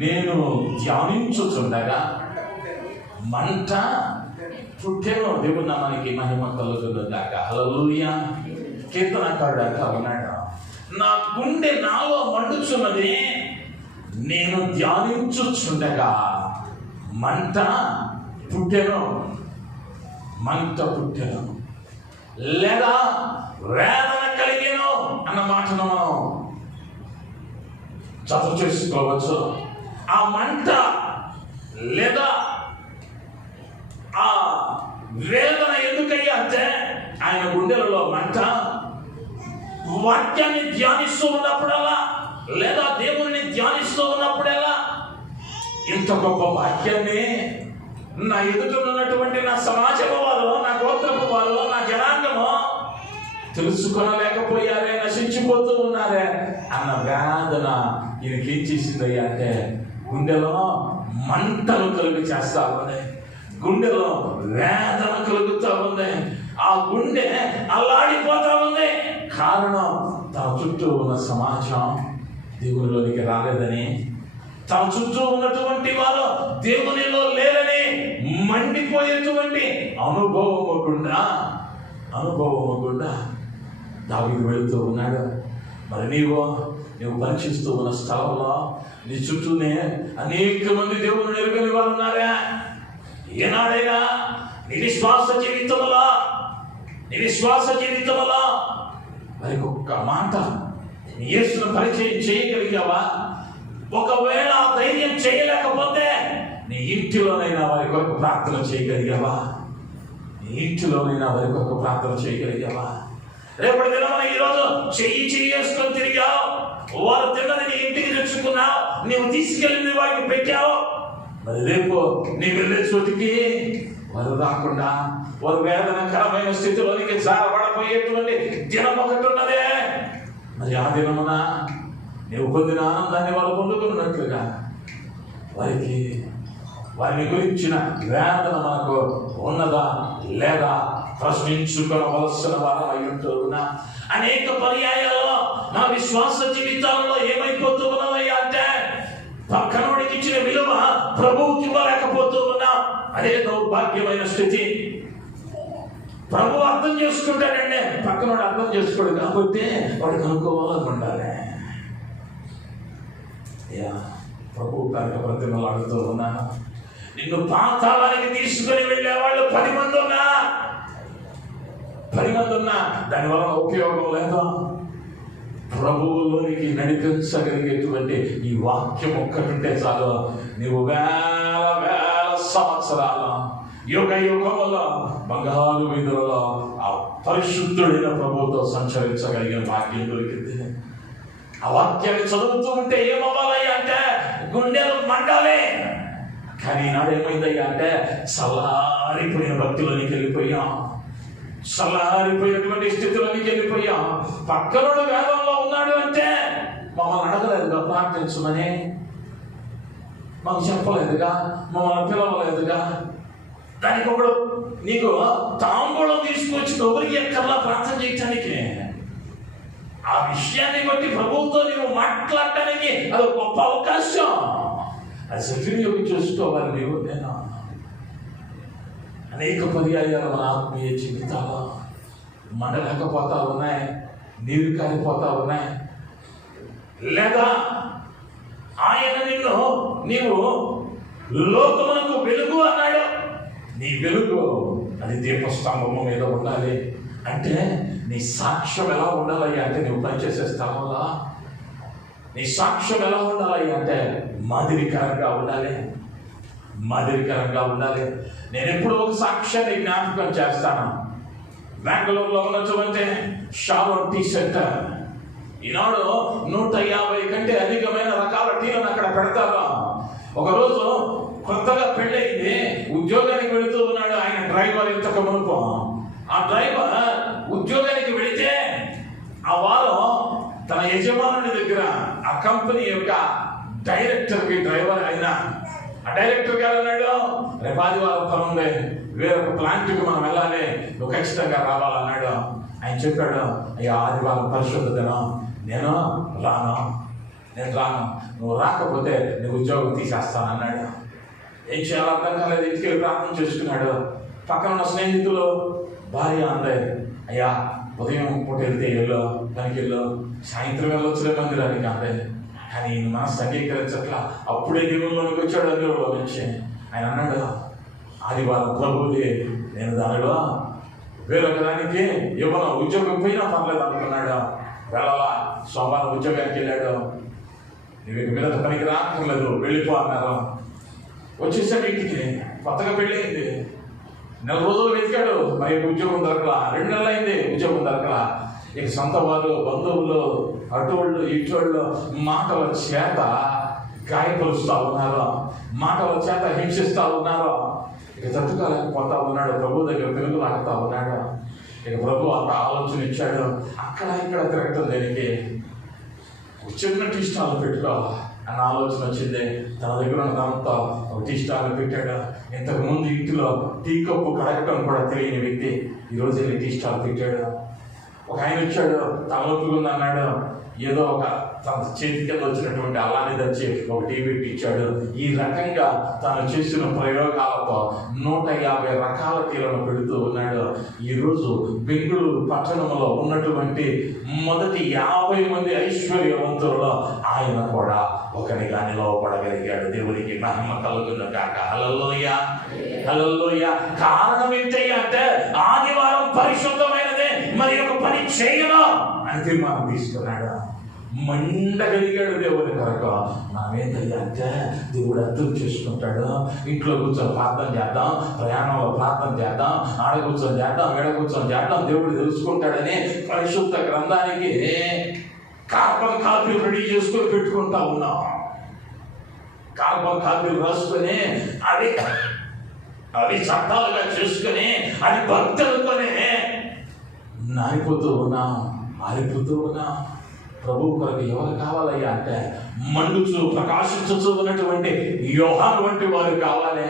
నేను ధ్యానించుచుండగా మంట పుట్టెను. దేవుని నామానికి మహిమ కలుగునుగాక. హల్లెలూయా. కీర్తనకారుడు అంటా ఉన్నాడు, నా గుండె నాలో మండుచున్నది, నేను ధ్యానించుచుండగా మంట పుట్టెను. మంట పుట్టెను లేదా వేదన కలిగెను అన్న మాటను మనం జత చేసుకోవచ్చు. ఆ మంట లేదా ఆ వేదన ఎందుకయ్యా అంటే ఆయన గుండెలలో మంట. వాక్యాన్ని ధ్యానిస్తూ ఉన్నప్పుడల్లా లేదా దేవుడిని ధ్యానిస్తూ ఉన్నప్పుడల్లా ఇంత గొప్ప వాక్యాన్ని నా ఎదుట ఉన్నటువంటి నా సమాజము వారు, నా గోత్రపు వారు, నా జనాంగము తెలుసుకోలేకపోయారే, నశించిపోతూ ఉన్నారే అన్న వేదన ఈయనకి ఏం చేసిందయ్యా అంటే గుండెలో మంటలు కలుగు చేస్తా ఉంది, గుండెలో వేదన కలుగుతా ఉంది, ఆ గుండె అల్లాడిపోతా ఉంది. కారణం తన చుట్టూ ఉన్న సమాజం దేవునిలోనికి రాలేదని, తన చుట్టూ ఉన్నటువంటి వారు దేవునిలో లేరని మండిపోయేటువంటి అనుభవము గుండా దావీదు వెళుతూ ఉన్నాడు. మరి నీవు పరీక్షిస్తూ ఉన్న స్థలంలో నీ చుట్టూనే అనేక మంది దేవుని ఎరుగని వారు ఉన్నారా? ఏనాడైనా నీ విశ్వాస జీవితంలో మరి ఒక్క మాట యేసును పరిచయం చేయగలిగావా? ఒకవేళ ధైర్యం చేయలేకపోతే నీ ఇంటిలోనైనా వారి కొరకు ప్రార్థన చేయగలిగావా? రేపటి దినమున ఈరోజు చేసుకొని తిరిగావు, వారు తిన్నది నీ ఇంటికి తెచ్చుకున్నావు, నీవు తీసుకెళ్ళింది వారికి పెట్టావు. మరి రేపు నీ వెళ్ళే చోటికి వారు రాకుండా వారు వేదనకరమైన స్థితిలోనికి జారబడపోయేటువంటి దినం ఒకటి ఉన్నదే. మరి ఆ దినమున నీవు పొందిన ఆనందాన్ని వారు పొందుకున్నట్లుగా వారిని గురించిన వేదన మనకు ఉన్నదా లేదా ప్రశ్నించుకోవలసిన వారం అయి ఉంటూ ఉన్నా. అనేక పర్యాయాల్లో మన విశ్వాస జీవితాలలో ఏమైపోతూ ఉన్నామయ్యా అంటే పక్కనోడికి ఇచ్చిన విలువ ప్రభువుకి ఇవ్వలేకపోతూ ఉన్నాం. అదే దౌర్భాగ్యమైన స్థితి. ప్రభు అర్థం చేసుకుంటాడండి, పక్కనోడు అర్థం చేసుకోడు కాబట్టి వాడికి అనుకోవాలని ఉండాలి. ప్రభు కనుక ప్రతిమలాడుతూ ఉన్నాను. నిన్ను పాతాళానికి తీసుకుని వెళ్ళే వాళ్ళు 10 మంది ఉన్నా దానివల్ల ఉపయోగం లేదు. ప్రభువులోనికి నడిపించగలిగేటువంటి ఈ వాక్యం ఒక్కటుంటే చాలు, నీవు వేల సంవత్సరాలు యుగములో బంగారు వీధులలో ఆ పరిశుద్ధుడైన ప్రభువుతో సంచరించగలిగిన భాగ్యం దొరికింది. ఆ వాక్యాన్ని చదువుతూ ఉంటే ఏమవ్వాలయ్యా అంటే గుండెలు మండాలి. కానీ ఈనాడు ఏమైందయ్యా అంటే చల్లారిపోయిన భక్తిలోనికి వెళ్ళిపోయాం, చల్లారిపోయినటువంటి స్థితిలోనికి వెళ్ళిపోయాం. పక్కనోడు వేదంలో ఉన్నాడు అంటే మమ్మల్ని అడగలేదుగా ప్రార్థించమని, మాకు చెప్పలేదుగా, మమ్మల్ని పిలవలేదుగా. దానికి ఒకడు నీకు తాంబూలం తీసుకొచ్చి ఎవరికి ఎక్కర్లా ప్రార్థన చేయటానికి, ఆ విషయాన్ని బట్టి ప్రభువుతో నీవు మాట్లాడటానికి అది గొప్ప అవకాశం. అది సద్వినియోగం చేసుకోవాలి. నేను అనేక పర్యాయాలు మన ఆత్మీయ జీవితాలు మండలేకపోతా ఉన్నాయి, నీరు కాలిపోతా ఉన్నాయి. లేదా ఆయన నీవు లోకమునకు వెలుగు అన్నాడు. నీ వెలుగు అది దీపస్తంభము మీద ఉండాలి. అంటే నీ సాక్ష్యం ఎలా ఉండాలి అంటే నువ్వు పనిచేసే స్థలంలో నీ సాక్ష్యం ఎలా ఉండాలి అంటే మాదిరికరంగా ఉండాలి. నేను ఎప్పుడు ఒక సాక్ష్యాన్ని జ్ఞాపకం చేస్తాను. బెంగళూరులో ఉన్నటువంటి షారోన్ టీ సెంటర్ ఈనాడు 150 కంటే అధికమైన రకాల టీలను అక్కడ పెడతారు. ఒకరోజు కొత్తగా పెళ్ళయింది, ఉద్యోగానికి వెళుతూ ఉన్నాడు ఆయన డ్రైవర్. ఇంతకు మునుపు ఆ డ్రైవర్ ఉద్యోగానికి వెళితే ఆ వారం తన యజమానుని దగ్గర ఆ కంపెనీ యొక్క డైరెక్టర్కి డ్రైవర్ అయినా ఆ డైరెక్టర్ గారు అన్నాడు, రేపు ఆదివారం పని ఉంది, వేరొక ప్లాంట్కి మనం వెళ్ళాలి, నువ్వు ఖచ్చితంగా రావాలన్నాడు. ఆయన చెప్పాడు, అయ్యా ఆదివారం పరిశుద్ధ దినం, నేను రాను, నువ్వు రాకపోతే నీ ఉద్యోగం తీసేస్తాను అన్నాడు. ఏం చేయాలో అర్థం కాలేదు, ఇంటికి ప్రార్థన చేసుకున్నాడు. పక్కన ఉన్న స్నేహితులు భార్య అందే, అయ్యా ఉదయం పూట వెళ్తే పనికి సాయంత్రం వెళ్ళొచ్చులే మందిరానికి అందే. కానీ మనసు అంగీకరించట్లా. అప్పుడే దేవుళ్ళలోనికి వచ్చాడు అందులో నుంచి. ఆయన అన్నాడు, ఆదివారం ప్రభువుది, నేను దానిలో వేరొక దానికి ఇవ్వను, ఉద్యోగం పోయినా పర్లేదు అనుకున్నాడు. వెళ్ళాలా, సోమవారం ఉద్యోగానికి వెళ్ళాడు. నువ్వు ఇక మీద పనికి రాక్కర్లేదు, వెళ్ళిపో అన్నారు. వచ్చేసాడు ఇంటికి, కొత్తగా పెళ్ళయింది. 4 రోజులు వెతికాడు, మరి ఉద్యోగం దొరకలా. 2 నెలలు అయింది, ఉద్యోగం దొరకలా. ఇక సొంత వారు, బంధువులు, అటోళ్ళు ఇటోళ్ళు మాటల చేత గాయపరుస్తూ ఉన్నారు, మాటల చేత హింసిస్తూ ఉన్నారు. ఇక తట్టుకోలేకపోతా ఉన్నాడు, ప్రభు దగ్గర పెరుగులాడుతూ ఉన్నాడు. ఇక ప్రభు అంత ఆలోచన ఇచ్చాడు, అక్కడ ఇక్కడ తిరగటం దేనికి, చిన్న టీ స్టాల్ పెట్టుకో, అన్న ఆలోచన వచ్చింది. తన దగ్గర ఉన్నదంతా ఒక టీ స్టాల్ పెట్టాడు. ఇంతకుముందు ఇంటిలో టీ కప్పు కడగటం కూడా తెలియని వ్యక్తి ఈరోజు వెళ్ళి టీ స్టాల్ పెట్టాడు. ఒక ఆయన వచ్చాడు, తలనొప్పిగా అన్నాడు. ఏదో ఒక తన చేతి కింద వచ్చినటువంటి అల్లాన్ని తెచ్చి ఒక టీ పెట్టి ఇచ్చాడు. ఈ రకంగా తాను చేసిన ప్రయోగాలతో 150 రకాల టీలను పెడుతూ ఉన్నాడు. ఈరోజు బెంగళూరు పట్టణంలో ఉన్నటువంటి మొదటి 50 మంది ఐశ్వర్యవంతులలో ఆయన కూడా ఒకరిగా నిలవబడగలిగాడు. దేవునికి మహిమ కలుగును గాక. హల్లెలూయా, హల్లెలూయా. కారణం ఏంటయ్యా అంటే ఆదివారం పరిశుద్ధమైనదే, మరి ఒక పని చేయను అని తీర్మానం తీసుకున్నాడు. మండగలిగాడు దేవుని కొరకు. నామేంటయ్యా అంటే దేవుడు అర్థం చేసుకుంటాడు. ఇంట్లో కూర్చొని ప్రార్థన చేద్దాం, ప్రయాణంలో ప్రార్థన చేద్దాం, ఆడ కూర్చొని చేద్దాం, ఏడ కూర్చొని చేద్దాం, దేవుడు తెలుసుకుంటాడని పరిశుద్ధ గ్రంథానికి కార్బన్ కాపీలు రెడీ చేసుకొని పెట్టుకుంటా ఉన్నాం. కార్బన్ కాపీలు రాసుకొని అవి చట్టాలుగా చేసుకొని అది భక్తులతోనే నారిపోతూ ఉన్నాం, మారిపోతూ ఉన్నాం. ప్రభు కొరకు ఎవరు కావాలయ్యా అంటే మండుచు ప్రకాశించుతూ ఉన్నటువంటి యోహాను వంటి వారు కావాలి.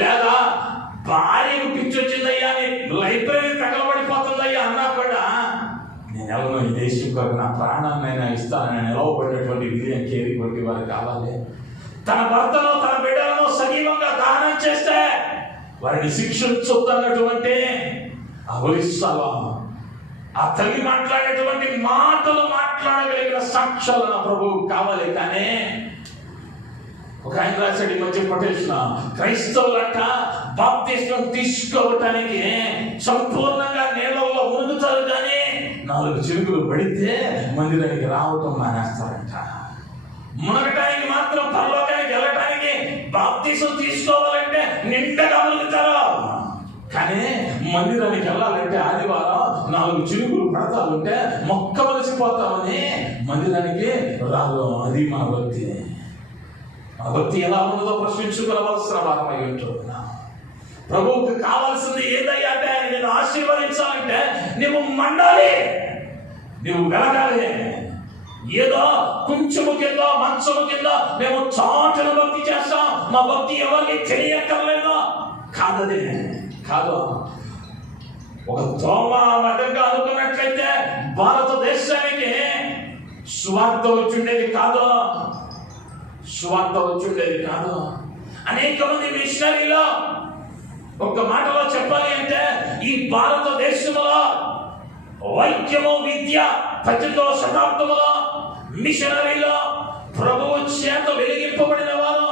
లేదా భార్యకు పిచ్చొచ్చిందయ్యా అని లైబ్రరీ తగలబడిపోతుందయ్యా అన్నా కూడా నేను ఎవరినో ఈ దేశం కొరకు నా ప్రాణాన్నైనా ఇస్తానని నిలవబడినటువంటి విజయం కేరి వంటి వారు కావాలి. తన భర్తను తన బిడ్డలను సజీవంగా దానం చేస్తే వారిని శిక్షించొద్దన్నటువంటి అవలిస్తావా ఆ తల్లి మాట్లాడేటువంటి మాటలు మాట్లాడగలిగిన సాక్ష్యాలు నా ప్రభువు కావాలి. కానీ ఒక ఆయన రాశాడు ఈ మధ్య కొటేషన్, క్రైస్తవులంట బాప్తిస్మం తీసుకోవటానికి సంపూర్ణంగా నీళ్ళలో మునుగుతారు, కానీ 4 చిరుకులు పడితే మందిరానికి రావటం మానేస్తారంట. మునగటానికి మాత్రం పరలోకానికి వెళ్ళటానికి బాప్తిస్మం తీసుకోవాలంటే నిండగా మునుగుతారు, కానీ మందిరానికి వెళ్ళాలంటే ఆదివారం 4 చిరుకులు పడతాలుంటే మొక్క మలిసిపోతామని మందిరానికి రాదు. అది మా భక్తి. ఆ భక్తి ఎలా ఉన్నదో ప్రశ్నించుకోవలసిన వారమై ఉంటున్నా. ప్రభువుకి కావాల్సింది ఏదయ్యా అంటే నేను ఆశీర్వదించాలంటే నువ్వు మండాలి, నువ్వు వెలగాలి. ఏదో కొంచెము కింద మంచము కింద మేము చాటును భక్తి చేస్తాం, మా భక్తి ఎవరికి తెలియక్కర్లేదు కాదది కాదు. ఒక దోమ మతంగా అనుకున్నట్లయితే భారతదేశానికి స్వార్థ వచ్చిండేది కాదు, స్వార్థ వచ్చిండేది కాదు. అనేక మంది మిషనరీలో ఒక మాటలో చెప్పాలి అంటే ఈ భారతదేశంలో వైద్యము విద్య 18వ శతాబ్దంలో మిషనరీలో ప్రభువు చేత వెలిగింపబడిన వారు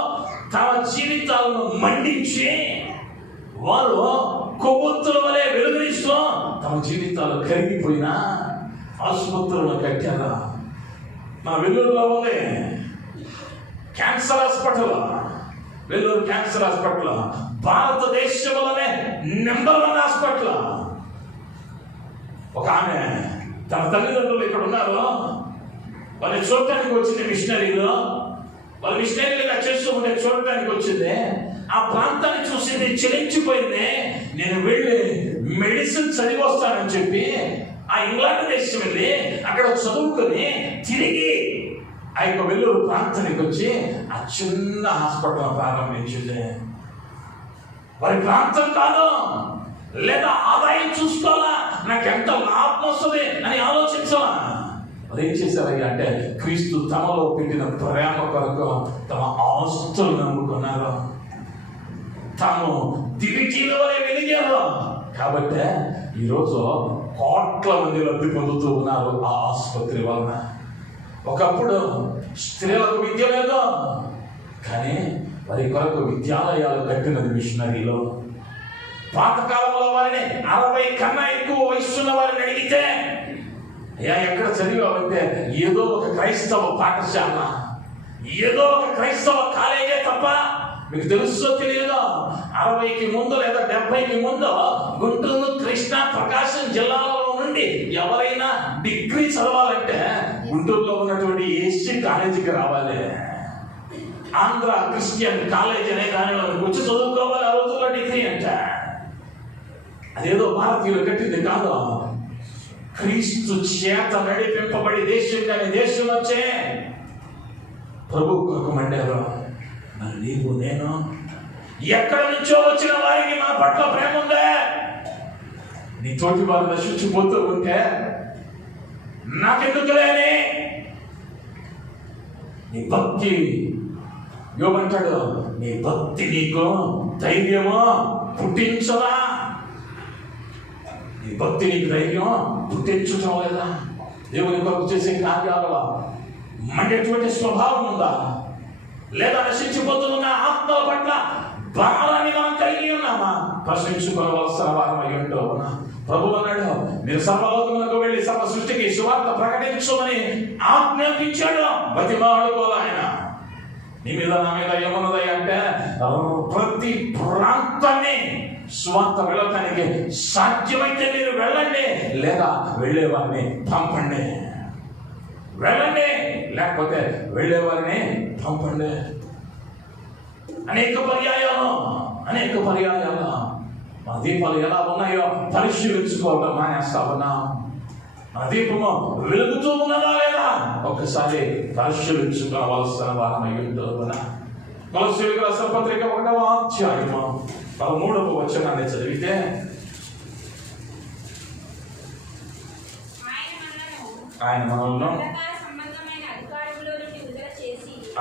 తమ జీవితాలను మండించి వారు కొవ్వొత్తుల వలె వెలుగునిస్తూ తమ జీవితాలు కరిగిపోయినా ఆసుపత్రులను కట్టారా. మా వెల్లూరులో ఉంది cancer hospital, Vellore cancer hospital భారతదేశంలోనే నెంబర్ 1 హాస్పిటల్. ఒక ఆమె తన తల్లిదండ్రులు ఇక్కడ ఉన్నారు, వాళ్ళు చూడటానికి వచ్చింది మిషనరీలో. వాళ్ళు మిషనరీలుగా చేస్తూ ఉంటే చూడటానికి వచ్చింది. ఆ ప్రాంతాన్ని చూసింది, చెలించిపోయింది. నేను వెళ్ళి మెడిసిన్ చదివి వస్తానని చెప్పి ఆ ఇంగ్లాండ్ దేశం వెళ్ళి అక్కడ చదువుకొని తిరిగి ఆ యొక్క వెల్లూరు ప్రాంతానికి వచ్చి ఆ చిన్న హాస్పిటల్ ప్రారంభించింది. వారి ప్రాంతం కాదు, లేదా ఆదాయం చూసుకోవాలా, నాకు ఎంత లాభం వస్తుంది అని ఆలోచించాలా. అదేం చేశారయ్యా అంటే క్రీస్తు తమలో పెట్టిన ప్రేమ కొరకు తమ ఆస్తులు నమ్ముకున్నారు, తాము దివిటీల వలె వెలిగారు. కాబట్టి ఈరోజు కోట్ల మంది లబ్ధి పొందుతూ ఉన్నారు ఆ ఆసుపత్రి వలన. ఒకప్పుడు స్త్రీలకు విద్య లేదు, కానీ వారి కొరకు విద్యాలయాలు కట్టినది మిషనరీలో. పాతకాలంలో వారిని 60 కన్నా ఎక్కువ వయసున్న వారిని అడిగితే అయ్యా ఎక్కడ చదివామంటే ఏదో ఒక క్రైస్తవ పాఠశాల, ఏదో ఒక క్రైస్తవ కాలేజే తప్ప మీకు తెలుసో తెలియదో 60కి ముందు లేదా 70కి ముందు గుంటూరు, కృష్ణా, ప్రకాశం జిల్లాలలో నుండి ఎవరైనా డిగ్రీ చదవాలంటే గుంటూరులో ఉన్నటువంటి ఏసీ కాలేజీకి రావాలి. ఆంధ్ర క్రిస్టియన్ కాలేజ్ అనే దానిలో వచ్చి చదువుకోవాలి. ఆ రోజుల్లో డిగ్రీ అంట. అదేదో భారతీయులు కట్టింది కాదు, క్రీస్తు చేత నడిపింపబడి దేశం కానీ దేశం వచ్చే ప్రభు కొరకు మండారు. మరి నీవు నేను ఎక్కడి నుంచో వచ్చిన వారికి మన పట్ల ప్రేమ ఉందే? నీ తోటి వారు నశించిపోతూ ఉంటే నాకెందుకులేని నీ భక్తి, యోగంటాడు, నీ భక్తి నీకు ధైర్యమో పుట్టించదా? నీ భక్తి నీకు ధైర్యం పుట్టించటం లేదా? దేవుని కొరకు చేసే కార్యాలలో మండేటువంటి స్వభావం ఉందా? లేదా నశించిపోతున్న ఆత్మల పట్ల భారాన్ని మనం కలిగి ఉన్నామా? ప్రశ్నించుకోవలసిన వారం అయి ఉంటూ ఉన్నా. ప్రభు అన్నాడు, మీరు సర్వలోకములకు వెళ్ళి సర్వ సృష్టికి సువార్త ప్రకటించమని ఆజ్ఞాపించాడు. బతిమాడుకోవాలి ఆయన. నీ మీద నా మీద ఏమన్నది అంటే, ప్రతి ప్రాంతాన్ని సువార్త వెళ్ళటానికి సాధ్యమైతే మీరు వెళ్ళండి, లేదా వెళ్ళేవారిని పంపండి. వెళ్ళండి, లేకపోతే వెళ్ళేవారిని పంపండి. అనేక పర్యాయాలు మన దీపాలు ఎలా ఉన్నాయో పరిశీలించుకోవడం మానేస్తా ఉన్నాం. మన దీపము వెలుగుతూ ఉన్నదా లేదా ఒక్కసారి పరిశీలించుకోవాల్సిన వారమై ఉంటున్నా. కొలస్సీయులకు రాసిన పత్రిక 1వ అధ్యాయము 13వ వచనాన్ని చదివితే, ఆయన మనల్ని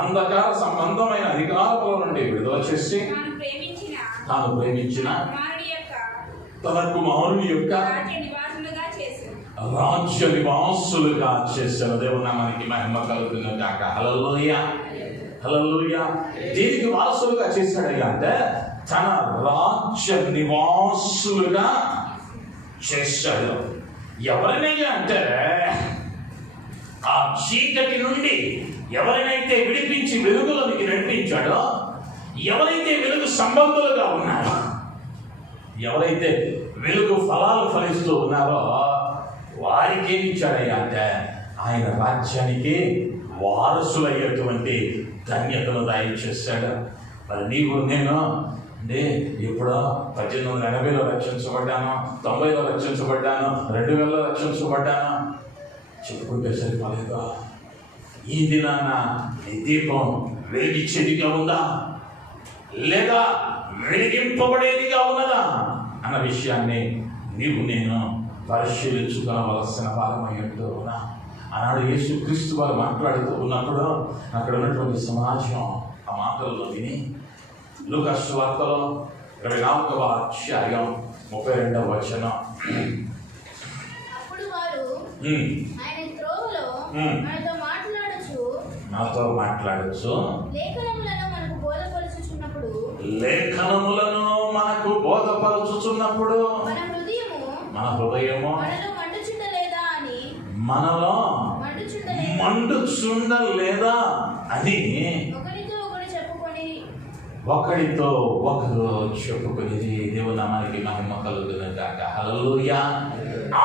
అంధకార సంబంధమైన అధికారముల నుండి విడుదల చేసి తాను ప్రేమించిన తన కుమారుని యొక్క రాజ్య నివాసులుగా చేసిన దేవుని నామానికి మహిమ కలుగును గాక. హల్లెలూయా, హల్లెలూయా. దేనికి వారసులుగా చేశాడయ్యా అంటే, తన రాజ్య నివాసులుగా చేశాడు. ఎవరినయ్యా అంటే, ఆ చీకటి నుండి ఎవరినైతే విడిపించి వెలుగులోనికి నడిపించాడో, ఎవరైతే వెలుగు సంబంధులుగా ఉన్నారో, ఎవరైతే వెలుగు ఫలాలు ఫలిస్తూ ఉన్నారో వారికి ఏమి ఇచ్చాడయ్యా అంటే, ఆయన రాజ్యానికి వారసులయ్యేటువంటి ధన్యతను దయచేశాడు. మరి నీవు నేను అంటే ఇప్పుడు 1880లో రక్షించబడ్డాను, 90లో రక్షించబడ్డాను, 2000లో రక్షించబడ్డాను చెప్పుకుంటే సరిపోలేదా? ఈ దినాన నీ దీపం వెలిగించేదిగా ఉందా, లేదా వెలిగింపబడేదిగా ఉన్నదా అన్న విషయాన్ని నీవు నేను పరిశీలించుకోవలసిన వారమై ఉంటూ ఉన్నా. ఆనాడు యేసుక్రీస్తు వారు మాట్లాడుతూ ఉన్నప్పుడు అక్కడ ఉన్నటువంటి సమాజం ఆ మాటల్లో విని లూకా సువార్తలో 24వ అధ్యాయం 32వ వచనం, నాతో మాట్లాడచ్చు, లేఖనములను మనకు బోధపరచుచున్నప్పుడు మన హృదయము మనలో మండుచుండలేదా అని ఒకరితో ఒకరు చెప్పుకునేది. దేవుని నామానికి మహిమ కలుగును గాక. హల్లెలూయా.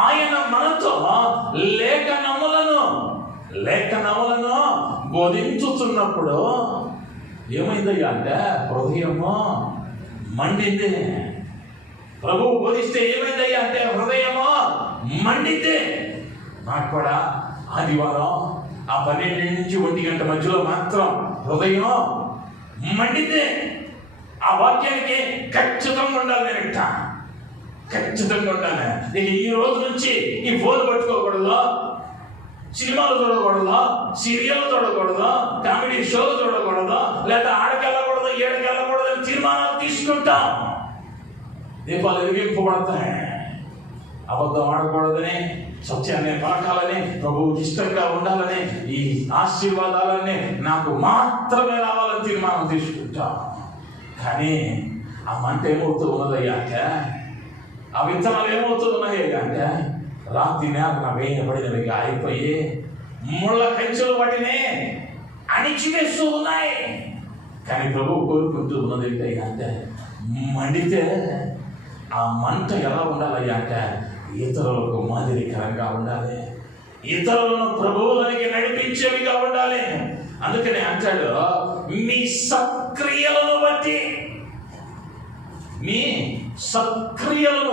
ఆయన మనతో లేఖనములను బోధించుతున్నప్పుడు ఏమైందయ్యా అంటే, హృదయము మండింది. ప్రభువు బోధిస్తే ఏమైందయ్యా అంటే, హృదయము మండింది. నాకు కూడా ఆదివారం ఆ 12 నుంచి 1 గంట మధ్యలో మాత్రం హృదయం మండింది. ఆ వాక్యానికి ఖచ్చితంగా ఉండాలి. నేను ఖచ్చితంగా ఉండాలి. నేను ఈ రోజు నుంచి ఈ ఫోన్ పట్టుకోకూడదు, సినిమాలు చూడకూడదు, సీరియల్ చూడకూడదు, కామెడీ షోలు చూడకూడదు, లేదా ఆడకెళ్ళకూడదు, ఏడకెళ్ళకూడదు అని తీర్మానాలు తీసుకుంటాం. దీపాలు వెలిగింపబడతాయి. అబద్ధం ఆడకూడదని, సత్యాన్ని పలకాలని, ప్రభువుకి ఇష్టంగా ఉండాలని, ఈ ఆశీర్వాదాలన్నీ నాకు మాత్రమే రావాలని తీర్మానం తీసుకుంటాం. కానీ ఆ మంట ఏమవుతూ ఉన్నదయ్యా అంటే, ఆ విత్తనాలు ఏమవుతూ ఉన్నాయి అంటే, రాత్రి నేల వేయబడినవిగా అయిపోయి ముళ్ళ కంచెలు వాటిని అణిచివేస్తూ ఉన్నాయి. కానీ ప్రభువు కోరుకుంటూ ఉన్నది ఏంటయ్యా అంటే, మండితే ఆ మంట ఎలా ఉండాలయ్యా అంటే, ఇతరులకు మాదిరికరంగా ఉండాలి, ఇతరులను ప్రభువులకి నడిపించేవిగా ఉండాలి. అందుకనే అంటాడు, మీ సత్క్రియలను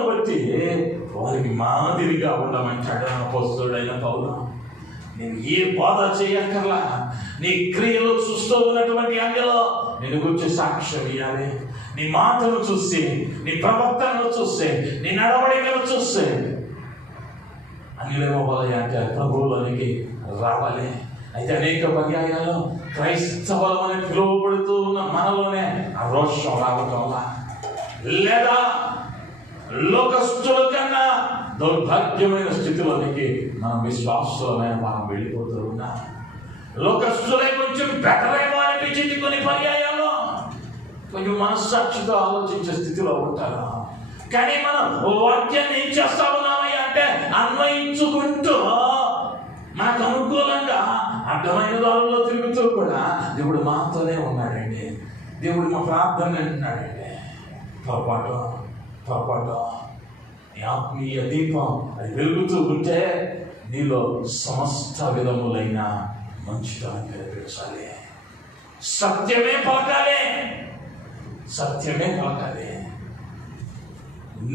బట్టి వారికి మాదిరిగా ఉండమంటాడు అపోస్తలుడైన పౌలు. నేను ఏ బాధ చేయక్కర్లా. నీ క్రియలు చూస్తూ ఉన్నటువంటి అంగలో నేను గురించి సాక్ష్యం ఇవ్వాలి. నీ మాటలు చూస్తే, నీ ప్రవర్తనలు చూస్తే, నీ నడవడికలు చూస్తే అన్యులేమో బలయ్య అంటే ప్రభువులోనికి రావాలి. అయితే అనేక పర్యాయాలు క్రైస్తవులమని పిలువబడుతూ ఉన్న మనలోనే ఆ రోషం రావటం వల్ల, లేదా లోకస్తుల కన్నా దౌర్భాగ్యమైన స్థితిలోనికి మనం విశ్వాసమైన మనం వెళ్ళిపోతూ ఉన్నాం. లోకస్తులే కొంచెం బెటర్ ఏమో అనిపించింది కొన్ని పర్యాయాలు. కొంచెం మనస్సాక్షితో ఆలోచించే స్థితిలో ఉంటారు. కానీ మనం వాక్యాన్ని ఏం చేస్తా ఉన్నామయ్యా అంటే అన్వయించుకుంటూ మనకు అనుకూలంగా అడ్డమైన దారుల్లో తిరుగుతూ కూడా దేవుడు మాతోనే ఉన్నాడండి, దేవుడు మా ప్రార్థన వింటున్నాడండి. పొరపాటు నీ ఆత్మీయ దీపం అది వెలుగుతూ ఉంటే నీలో సమస్త విధములైన మంచితనం కనిపించాలి. సత్యమే పలకాలి.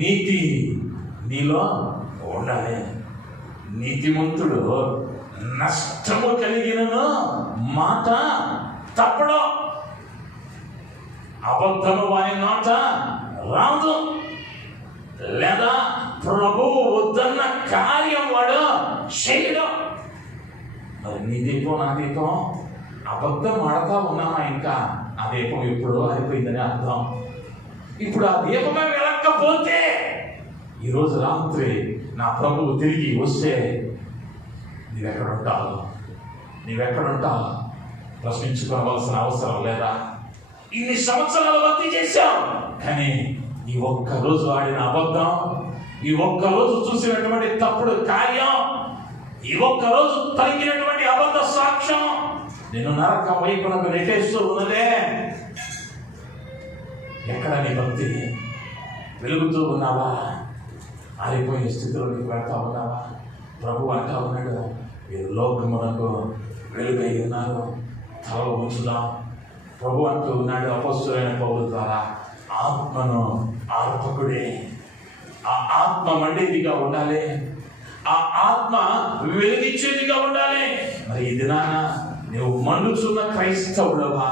నీతి నీలో ఉండాలి. నీతిమంతుడు నష్టము కలిగిన మాట తప్పడం, అబద్ధము వారి మాట రాదు, లేదా ప్రభువు వద్దన్న కార్యం వాడు చేయడం. మరి నీ దీపం నా దీపం అబద్ధం ఆడతా ఉన్నామా? ఇంకా ఆ దీపం ఎప్పుడో అయిపోయిందని అర్థం. ఇప్పుడు ఆ దీపమే వెలక్కపోతే ఈరోజు రాత్రి నా ప్రభువు తిరిగి వస్తే నీవెక్కడుంటావు ప్రశ్నించుకోవలసిన అవసరం లేదా? ఇన్ని సంవత్సరాలు భక్తి చేశాం, కానీ ఈ ఒక్కరోజు ఆడిన అబద్ధం, ఈ ఒక్కరోజు చూసినటువంటి తప్పుడు కార్యం, ఈ ఒక్కరోజు తగినటువంటి అబద్ధ సాక్ష్యం నేను నరకం వైపునకు నెట్టేస్తూ ఉన్నదే. ఎక్కడ నీ భక్తి? వెలుగుతూ ఉన్నావా? ఆరిపోయిన స్థితిలో నీకు వెళ్తా ఉన్నావా? ప్రభు అంటా ఉన్నాడు, మీరు లోకమునకు వెలుగై ఉన్నారు, తలలో ఉంచుదాం. ప్రభు అంటూ ఉన్నాడు అపొస్తలుడైన పౌలు ద్వారా, ఆత్మను ఆర్పకుడే. ఆ ఆత్మ మండేదిగా ఉండాలి, ఆ ఆత్మ వెలిగించేదిగా ఉండాలి. మరి ఈ దినాన నువ్వు మండుచున్న క్రైస్తవుడవా,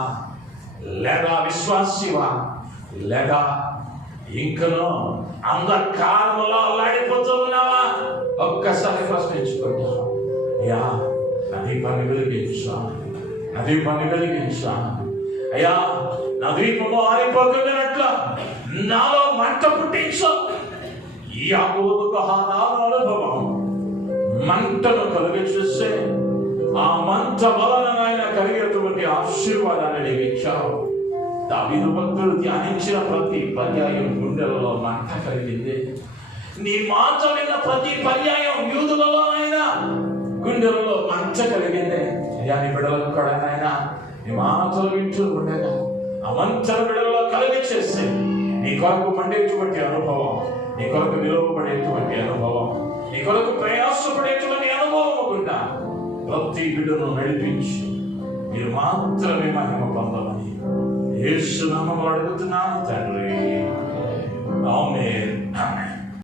లేదా విశ్వాసివా, లేదా ఇంకనో అంధకారములో అల్లాడిపోతూ ఉన్నావా? ఒక్కసారి ప్రశ్నించుకుంటా. అయ్యా నా దీపాన్ని వెలిగించా, అయ్యా నా దీపము ఆరిపోతున్నట్ల నాలో మంట పుట్టించు. ఈ అనుభవం మంటను కలిగి చూస్తే ఆ మంట వలన ఆయన కలిగేటువంటి ఆశీర్వాదాన్ని నీకు ఇచ్చావు. దావీదు భక్తుడు ధ్యానించిన ప్రతి పర్యాయం గుండెలలో మంట కలిగింది. నీ మాట విన్న ప్రతి పర్యాయం యూదులలో అయినా గుండెలలో మంట కలిగింది. అయ్యా నీ బిడ్డలకు కూడా ఆయన నీ మాటలు వింటూ ఉండగా ఆ మంటను బిడ్డలలో కలిగి చేస్తే నీ కొరకు మండేటువంటి అనుభవం, నీ కొరకు నిలువబడేటువంటి అనుభవం, నీ కొరకు ప్రయాసపడేటువంటి అనుభవం కూడా ప్రతి బిడ్డను నడిపించి మీరు మాత్రమే మహిమ పొందమని యేసు నామములో అడుగుతున్నాను తండ్రి. ఆమేన్.